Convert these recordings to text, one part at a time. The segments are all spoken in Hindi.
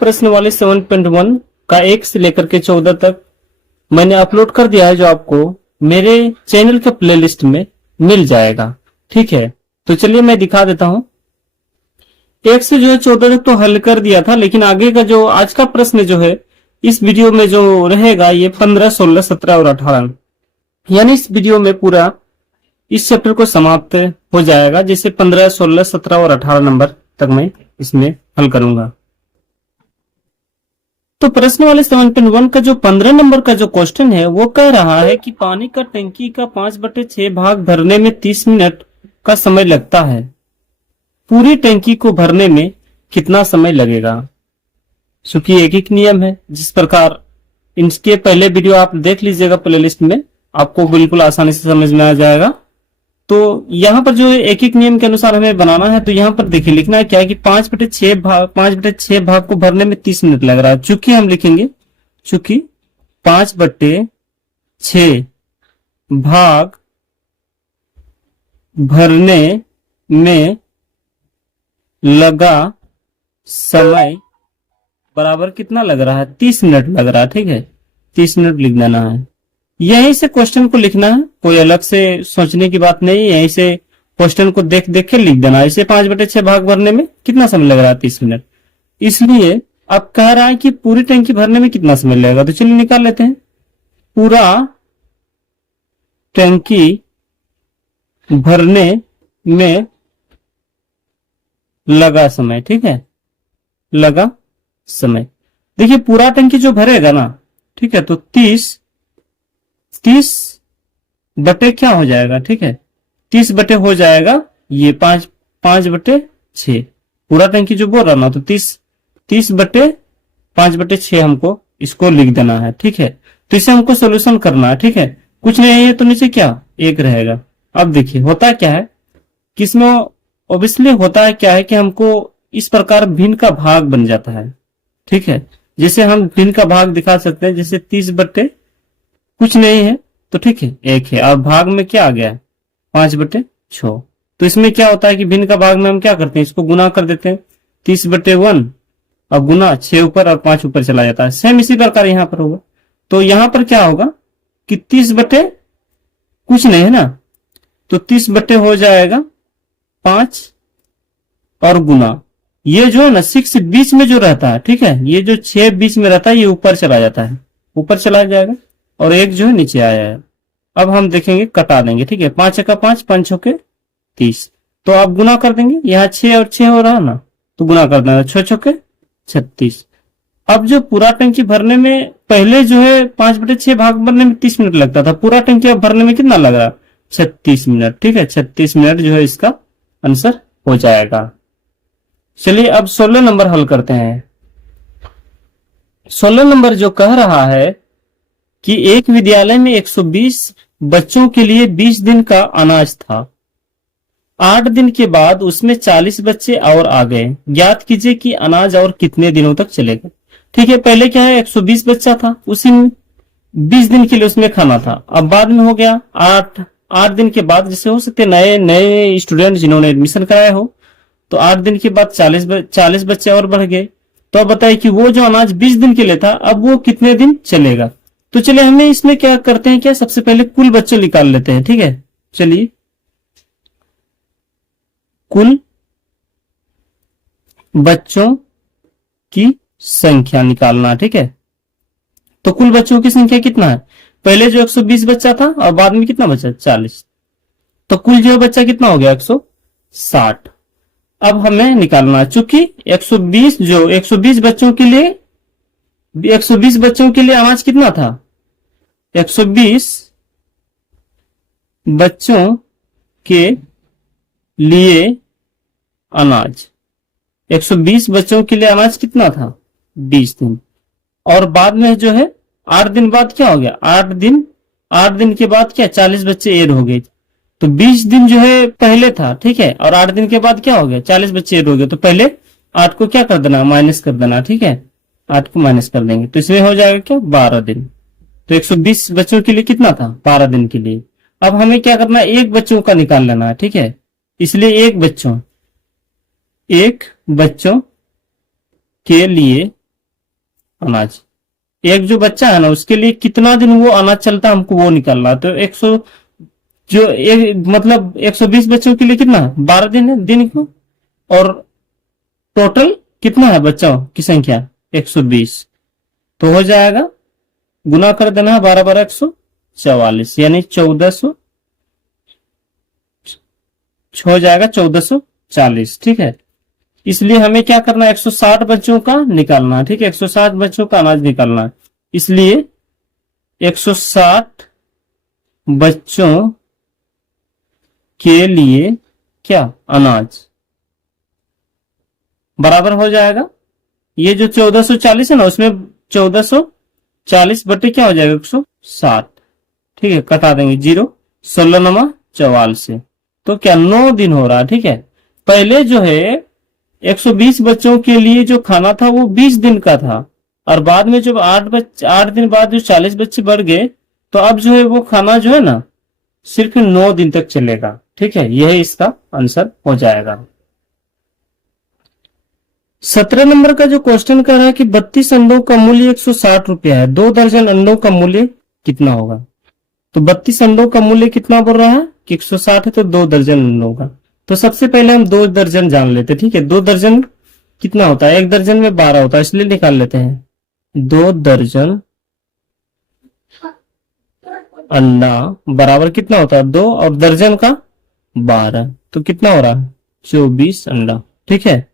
प्रश्न वाले 7.1 का 1 से लेकर के 14 तक मैंने अपलोड कर दिया है, जो आपको मेरे चैनल के प्लेलिस्ट में मिल जाएगा। ठीक है, तो चलिए मैं दिखा देता हूं। 1 से जो है 14 तक तो हल कर दिया था, लेकिन आगे का जो आज का प्रश्न जो है इस वीडियो में जो रहेगा ये 15, 16, 17 और 18, यानी इस वीडियो में पूरा इस चैप्टर को समाप्त हो जाएगा। जैसे 15, 16, 17 और 18 नंबर तक मैं इसमें हल करूंगा। तो प्रश्न वाले 7.1 का जो 15 नंबर का जो क्वेश्चन है वो कह रहा है कि पानी का टंकी का 5/6 भाग भरने में 30 मिनट का समय लगता है। पूरी टंकी को भरने में कितना समय लगेगा? चूंकि एक नियम है, जिस प्रकार इसके पहले वीडियो आप देख लीजिएगा प्लेलिस्ट में, आपको बिल्कुल आसानी से समझ में आ जाएगा। तो यहाँ पर जो है एक नियम के अनुसार हमें बनाना है। तो यहाँ पर देखिए लिखना है क्या है कि 5/6 भाग को भरने में 30 मिनट लग रहा है। चूंकि हम लिखेंगे चूंकि 5/6 भाग भरने में लगा समय बराबर कितना लग रहा है? 30 मिनट लग रहा है। ठीक है, 30 मिनट लिख देना है। यहीं से क्वेश्चन को लिखना है, कोई अलग से सोचने की बात नहीं। यहीं से क्वेश्चन को देख देख के लिख देना है। इसे 5/6 भाग भरने में कितना समय लग रहा है? 30 मिनट। इसलिए अब कह रहा है कि पूरी टंकी भरने में कितना समय लगेगा, तो चलिए निकाल लेते हैं। पूरा टंकी भरने में लगा समय। ठीक है, लगा समय। देखिए पूरा टंकी जो भरेगा ना, ठीक है, तो 30 बटे क्या हो जाएगा? ठीक है, 30 बटे हो जाएगा ये 5/6। पूरा टंकी जो बोल रहा ना, तो 30 बटे 5/6 हमको इसको लिख देना है। ठीक है, तो इसे हमको सोल्यूशन करना है। ठीक है, कुछ नहीं है तो नीचे क्या 1 रहेगा। अब देखिए होता क्या है कि इसमें ऑब्वियसली होता है क्या है कि हमको इस प्रकार भिन्न का भाग बन जाता है। ठीक है, जैसे हम भिन्न का भाग दिखा सकते हैं, जैसे 30 बटे कुछ नहीं है तो ठीक है 1 है, और भाग में क्या आ गया है? 5/6। तो इसमें क्या होता है कि भिन्न का भाग में हम क्या करते हैं, इसको गुना कर देते हैं। 30/1 और गुना 6 ऊपर और 5 ऊपर चला जाता है। सेम इसी प्रकार यहां पर होगा। तो यहां पर क्या होगा कि 30 बटे कुछ नहीं है ना, तो 30 बटे हो जाएगा 5 और गुना ये जो है ना 6 बीच में जो रहता है। ठीक है, ये जो 6 बीच में रहता है ये ऊपर चला जाता है, ऊपर चला जाएगा, और 1 जो है नीचे आया है। अब हम देखेंगे, कटा देंगे। ठीक है, 5 का 5, 5 छके 30। तो आप गुना कर देंगे, यहाँ 6 और 6 हो रहा ना, तो गुना कर देना, 6 छके 36। अब जो पूरा टंकी भरने में पहले जो है 5/6 भाग भरने में 30 मिनट लगता था, पूरा टंकी अब भरने में कितना लग रहा? 36 मिनट। ठीक है, 36 मिनट जो है इसका आंसर हो जाएगा। चलिए अब 16 नंबर हल करते हैं। 16 नंबर जो कह रहा है कि एक विद्यालय में 120 बच्चों के लिए 20 दिन का अनाज था। 8 दिन के बाद उसमें 40 बच्चे और आ गए। ज्ञात कीजिए कि अनाज और कितने दिनों तक चलेगा। ठीक है, पहले क्या है 120 बच्चा था, उसी में 20 दिन के लिए उसमें खाना था। अब बाद में हो गया 8 दिन के बाद, जैसे हो सकते नए नए स्टूडेंट जिन्होंने एडमिशन कराया हो, तो 8 दिन के बाद 40 बच्चे और बढ़ गए। तो अब बताइए कि वो जो अनाज 20 दिन के लिए था, अब वो कितने दिन चलेगा? तो चलिए हमें इसमें क्या करते हैं, क्या सबसे पहले कुल बच्चे निकाल लेते हैं। ठीक है, चलिए कुल बच्चों की संख्या निकालना। ठीक है, तो कुल बच्चों की संख्या कितना है? पहले जो 120 बच्चा था और बाद में कितना बचा? 40। तो कुल जो बच्चा कितना हो गया? 160। अब हमें निकालना है, चूंकि 120 बच्चों के लिए 120 बच्चों के लिए अनाज कितना था? 120 बच्चों के लिए अनाज 120 बच्चों के लिए अनाज कितना था? 20 दिन। और बाद में जो है 8 दिन बाद क्या हो गया? 8 दिन के बाद क्या 40 बच्चे ऐड हो गए। तो 20 दिन जो है पहले था, ठीक है, और 8 दिन के बाद क्या हो गया? 40 बच्चे ऐड हो गए। तो पहले 8 को क्या कर देना? माइनस कर देना। ठीक है, 8 को माइनस कर देंगे तो इसमें हो जाएगा क्या? 12 दिन। तो 120 बच्चों के लिए कितना था? 12 दिन के लिए। अब हमें क्या करना है? एक बच्चों का निकाल लेना है। ठीक है, इसलिए एक बच्चों के लिए अनाज। एक जो बच्चा है ना उसके लिए कितना दिन वो अनाज चलता है हमको वो निकालना है। तो 100 जो एक मतलब 120 बच्चों के लिए कितना 12 दिन है दिन को, और टोटल कितना है बच्चों की संख्या 120। तो हो जाएगा गुना कर देना है 12 12 144 यानी 1400 हो जाएगा 1440। ठीक है, इसलिए हमें क्या करना है 160 बच्चों का निकालना है। ठीक है, 160 बच्चों का अनाज निकालना है, इसलिए 160 बच्चों के लिए क्या अनाज बराबर हो जाएगा, ये जो 1440 है ना उसमें 1440 बटे क्या हो जाएगा 160। ठीक है, कटा देंगे 0, 16 नमा 44 से, तो क्या 9 दिन हो रहा है। ठीक है, पहले जो है 120 बच्चों के लिए जो खाना था वो 20 दिन का था, और बाद में जब 8 दिन बाद जो 40 बच्चे बढ़ गए तो अब जो है वो खाना जो है ना सिर्फ 9 दिन तक चलेगा। ठीक है, यह इसका आंसर हो जाएगा। 17 नंबर का जो क्वेश्चन कर रहा है कि 32 अंडों का मूल्य 160 रुपया है, 2 दर्जन अंडों का मूल्य कितना होगा। तो 32 अंडों का मूल्य कितना बोल रहा है कि 160 है, तो 2 दर्जन अंडों का। तो सबसे पहले हम 2 दर्जन जान लेते। ठीक है, 2 दर्जन कितना होता है, 1 दर्जन में 12 होता है, इसलिए निकाल लेते हैं 2 दर्जन अंडा बराबर कितना होता है 2 और दर्जन का 12, तो कितना हो रहा है 24 अंडा। ठीक है,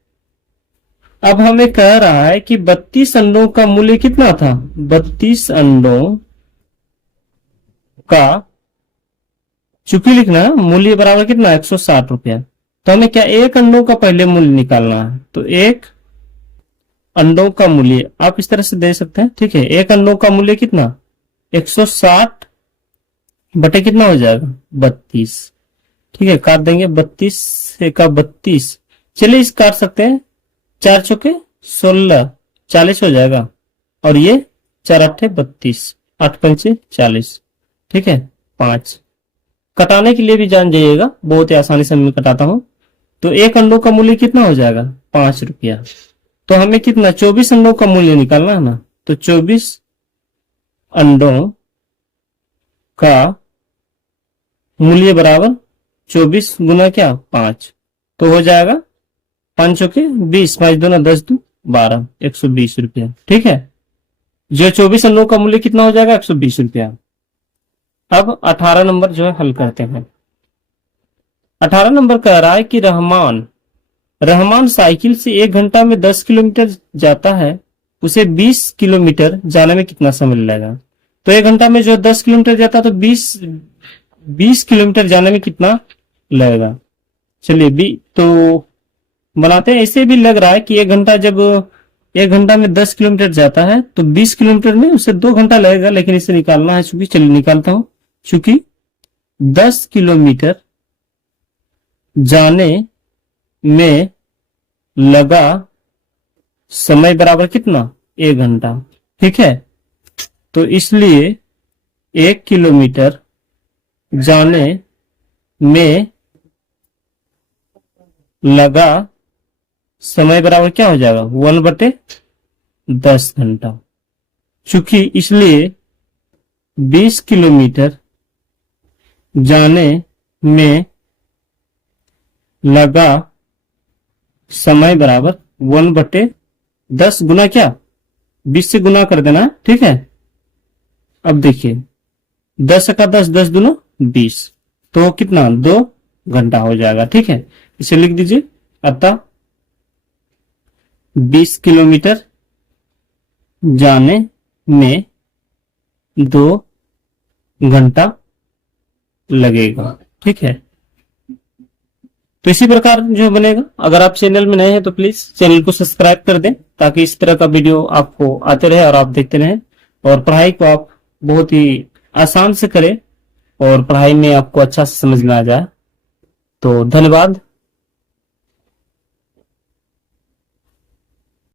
अब हमें कह रहा है कि 32 अंडों का मूल्य कितना था, 32 अंडों का चूंकि लिखना है मूल्य बराबर कितना 160 रुपया, तो हमें क्या एक अंडों का पहले मूल्य निकालना है। तो एक अंडों का मूल्य आप इस तरह से दे सकते हैं। ठीक है, एक अंडों का मूल्य कितना 160 बटे कितना हो जाएगा 32। ठीक है, काट देंगे 32 का 32, चलिए इस काट सकते हैं, 4 चौके 16 40 हो जाएगा, और ये 4 8 32, 8 पंचे 40। ठीक है, 5 कटाने के लिए भी जान जाइएगा, बहुत ही आसानी से मैं कटाता हूं। तो एक अंडों का मूल्य कितना हो जाएगा 5 रुपया। तो हमें कितना 24 अंडों का मूल्य निकालना है ना, तो 24 अंडों का मूल्य बराबर 24 गुना क्या 5, तो हो जाएगा 5 चौके 20, 5 दूना 10 दू 12, 120 रुपया। ठीक है, जो 24 अंडों का मूल्य कितना हो जाएगा 120 रुपया। अब 18 नंबर जो है हल करते हैं। 18 नंबर कह रहा है कि रहमान साइकिल से 1 घंटा में 10 किलोमीटर जाता है, उसे 20 किलोमीटर जाने में कितना समय लगेगा। तो 1 घंटा में जो 10 किलोमीटर जाता है तो 20 किलोमीटर जाने में कितना लगेगा। चलिए तो बनाते हैं, ऐसे भी लग रहा है कि 1 घंटा जब 1 घंटा में 10 किलोमीटर जाता है तो 20 किलोमीटर में उसे 2 घंटा लगेगा, लेकिन इसे निकालना है चूंकि, चलिए निकालता हूं। चूंकि 10 किलोमीटर जाने में लगा समय बराबर कितना 1 घंटा। ठीक है, तो इसलिए 1 किलोमीटर जाने में लगा समय बराबर क्या हो जाएगा 1/10 घंटा। चूंकि इसलिए 20 किलोमीटर जाने में लगा समय बराबर 1/10 गुना क्या 20 से गुना कर देना। ठीक है, अब देखिए 10 का 10, 10 दूना 20, तो कितना 2 घंटा हो जाएगा। ठीक है, इसे लिख दीजिए, अतः 20 किलोमीटर जाने में 2 घंटा लगेगा। ठीक है, तो इसी प्रकार जो बनेगा। अगर आप चैनल में नए हैं तो प्लीज चैनल को सब्सक्राइब कर दें, ताकि इस तरह का वीडियो आपको आते रहे और आप देखते रहें, और पढ़ाई को आप बहुत ही आसान से करें और पढ़ाई में आपको अच्छा से समझ में आ जाए। तो धन्यवाद।